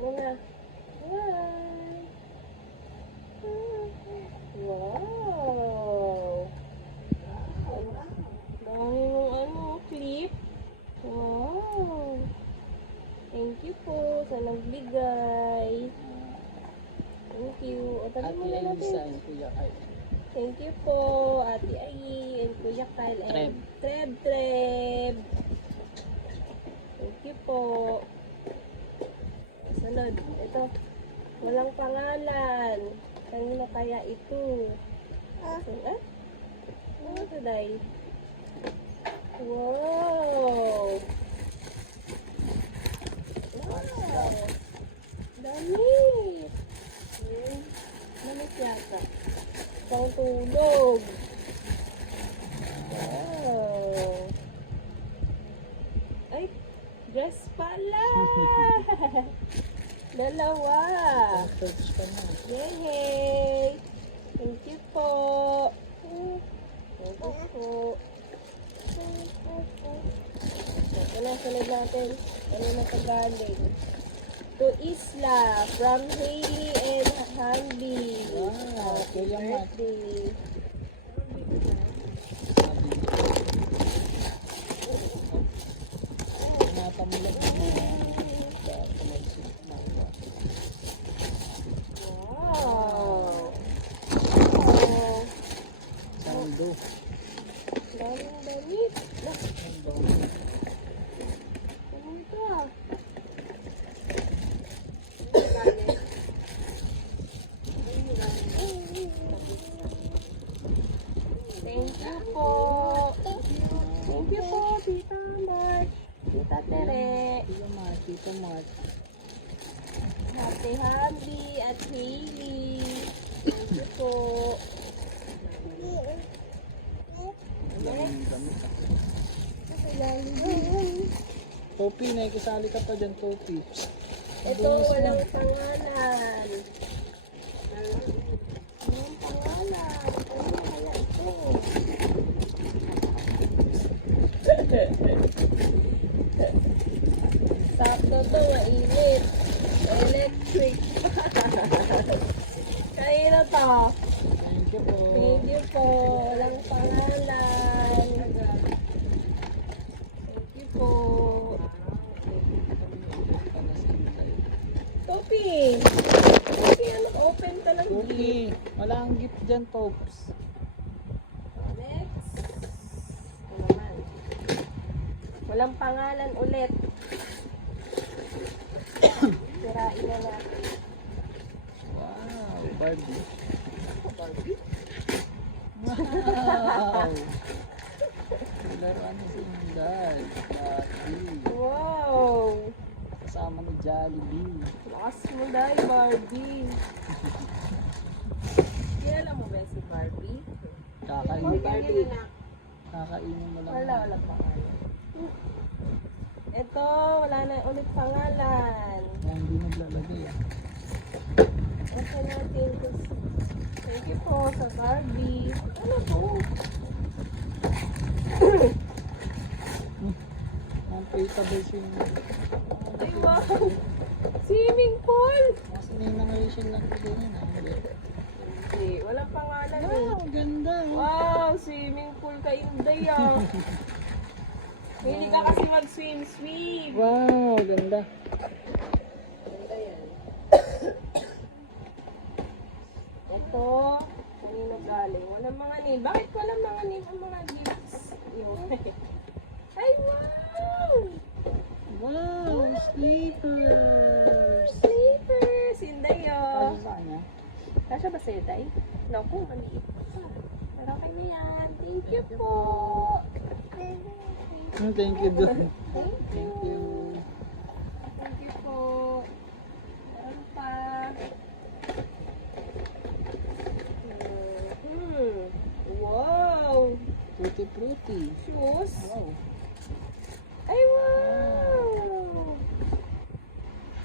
Ano na? Wow! Dami mong clip. Wow! Thank you po sa nagbigay. Thank you. O, tabi mo na natin. Thank you po, Ate Ai and Kuya Kyle and Treb. Thank you po. Sunod. Ito. Walang pangalan. Kanino kaya ito? Ano ito, Day? Wow! Wow! Damit! Damit yata. Pang tulog. Wow! Ay! Dress pala! Dalawa! Yay! Thank you po! Thank you po! Ito na, sunod natin. Ano na pagaling? To Isla from Hailey and Hamby. Wow, Kuya Matt. Birthday. Natamulog mo. Wow. Saldo. Daming damit. Ano ito ah? Thank you po. Thank you po, Tita Mark. Tita Tere. Tita Mark. Happy Hamby at Hailey. Thank you po. Next. Topi, nakikisali ka pa dyan, Topi. Ito, walang pangalan. Walang pangalan. Ano kaya ito? Sakto to, mainit. Electric. Kaya na to. Thank you po. Thank you po. Walang pangalan. Thank you po. Topi! Topi, ano? Open ka lang gift. Topi, wala ang gift dyan, Tops. Next. Ito naman. Walang pangalan ulit. Sirain na natin. Wow, Barbie. Barbie? Wow! Laruan ni Sinday. Barbie. Wow! Kasama ni Jollibee. Lakas mo dahil, Barbie. Kilala mo ba si Barbie? Kakainin. Kakainin mo lang. Wala pa. Ito, wala na ulit pangalan. Kaya hindi naglalagay ah. Ito natin. Thank you po sa Barbie. Ano po? Unpaintable swimming. Ay, wow! Swimming pool! Kasi may mga Asian lang ko ganyan ah. Hindi, walang pangalan eh. Wow, ganda. Wow, swimming pool kayong day ah. Hindi ka kasi mag-swim. Wow, ganda. Ganda yan. Ito, kanino galing? Walang mga name. Bakit walang mga name ang mga gifts? Yun. Ay, wow! Wow, slippers. Slippers! Inday oh. Ano sa kanya? Kasya ba sa'yo, Day? Naku, maliit pa. Pero kanya yan. Thank you po. Thank you, Dun. Thank you. Thank you po. Meron pa. Wow! Tutti Frutti. Shoes? Wow. Ay, wow!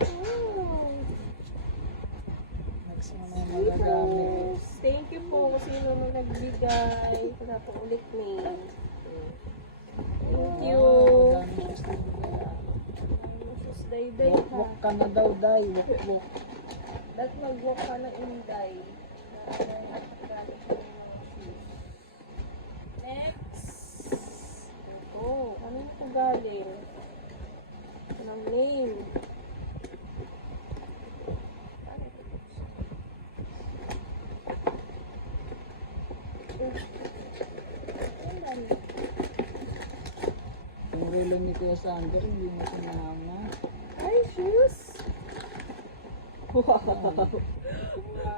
Wow! Next mo na yung magagamit. Shoes. Thank you po kung sino nang nagbigay. Wala po ulit name. Thank you. Wow, dami shoes na yung kaya. Shoes day-day Walk, ha. walk ka na daw, Day. Walk. That mag-walk ka ng Inday. Next. Ito. Ano ito galing? Anong name? Yung relo ni Kuya Sander, hindi mo sinama. Ay, shoes! Wow!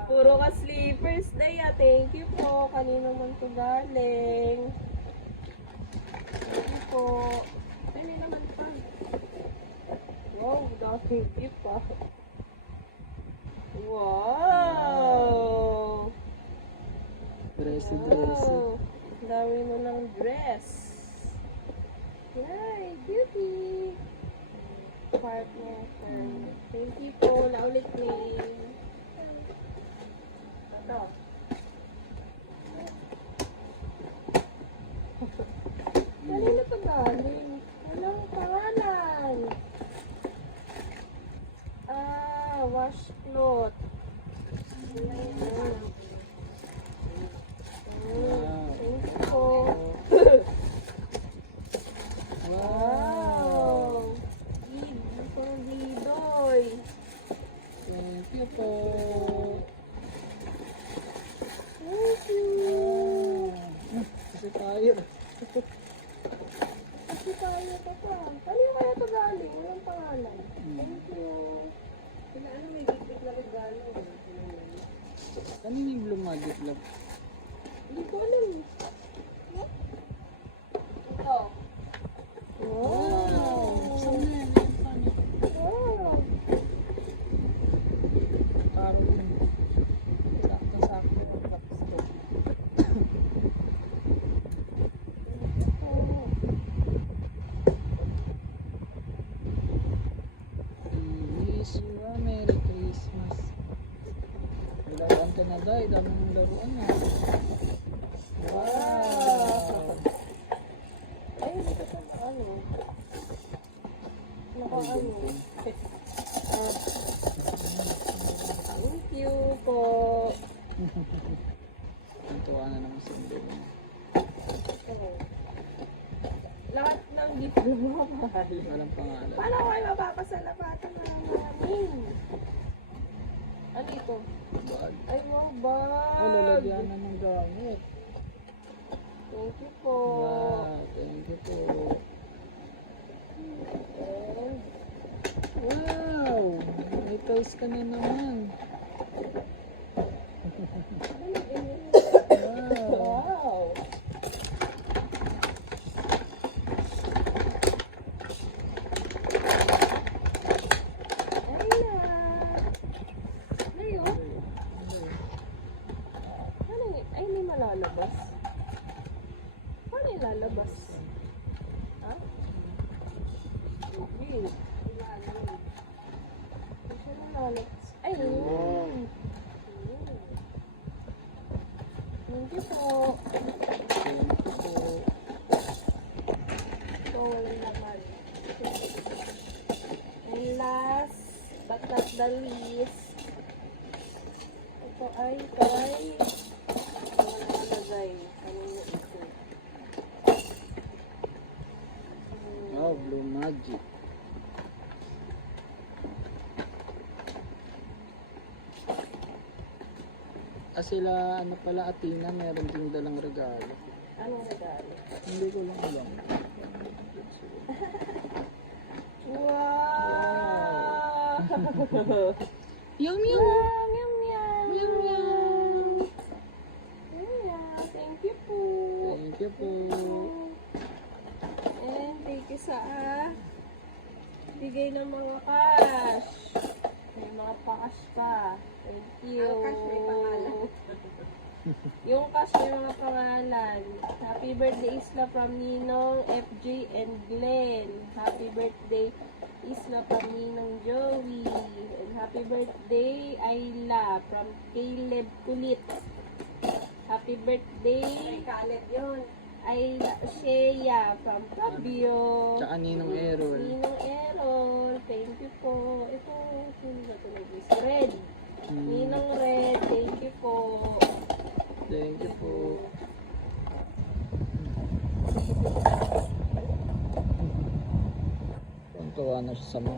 Puro ka sleepers na ya. Thank you po. Kanino man to galing. Thank you po. Ay, may naman pa. Wow, dating gift pa. Wow! Dressy. Wow! Ang dami mo ng dress. Yay! Beauty! Partner. Thank you po. Laulit name. Ito. Kanina to galing? Walang pangalan. Washcloth. Thank you po. Wow! Parang glidoy. Thank you po. Thank you. Kasi fire. Kasi tayo pa pa. Kanino kaya ito galing? Walang pangalan. Thank you. Ano may bigit na regalo? Kanina yung Blue Magic Love. Hindi ko alam. Ito. Wow! Saan na yan? Wow! Parang sakto-sakto. Wish you a Merry Christmas. Laruan ka na, Day. Dami mong laruan na. Wow! Ay, hindi ko pa ano. Naka-ano. Thank you po. Ang tuwa na naman sa mundo mo. Oh. Lahat ng gift na mga mahal. Walang pangalan. Paano ko kayo mapapasalapatan na maraming? Ano ito? Bag. Ay, wow, bag. Oh, lalagyan na ng gamit. Thank you po. Wow, thank you po. And, Wow! May toys ka na naman. Wow! wow. Ay na. Ngayon, ano yun? Ay, hindi malalabas. Paano yung lalabas? Ha? Hindi. Hindi siya nalalabas. Ay, yun. Thank you po. Thank you po. Ito, walang laman. And last, but not the least, ito ay kay walang nalagay. Kanina ito. Wow, Blue Magic. Sila, ano pala, Athena, meron ding dalang regalo. Anong regalo? Hindi ko lang alam. Wow! Yum, Yum, yum! yum, yum! Yum, yum! Yeah, thank you po. Thank you po. And thank you sa bigay ng mga cash. May mga pa-cash pa. Thank you. Ang cash may pangalan. Yung cash may mga pangalan. Happy birthday Isla from Ninong, FJ, and Glenn. Happy birthday Isla from Ninong Joey. And happy birthday Ayla from Caleb Kulit. Happy birthday May kalit yun. Ayla Shea from Fabio. Tsaka Ninong Errol. Ninong Errol. Thank you po. Ito, sino ba ito nag-wish? Red. Hmm. Ninang Red. Thank you po. Thank you po. Tuntuwa na siya sa mga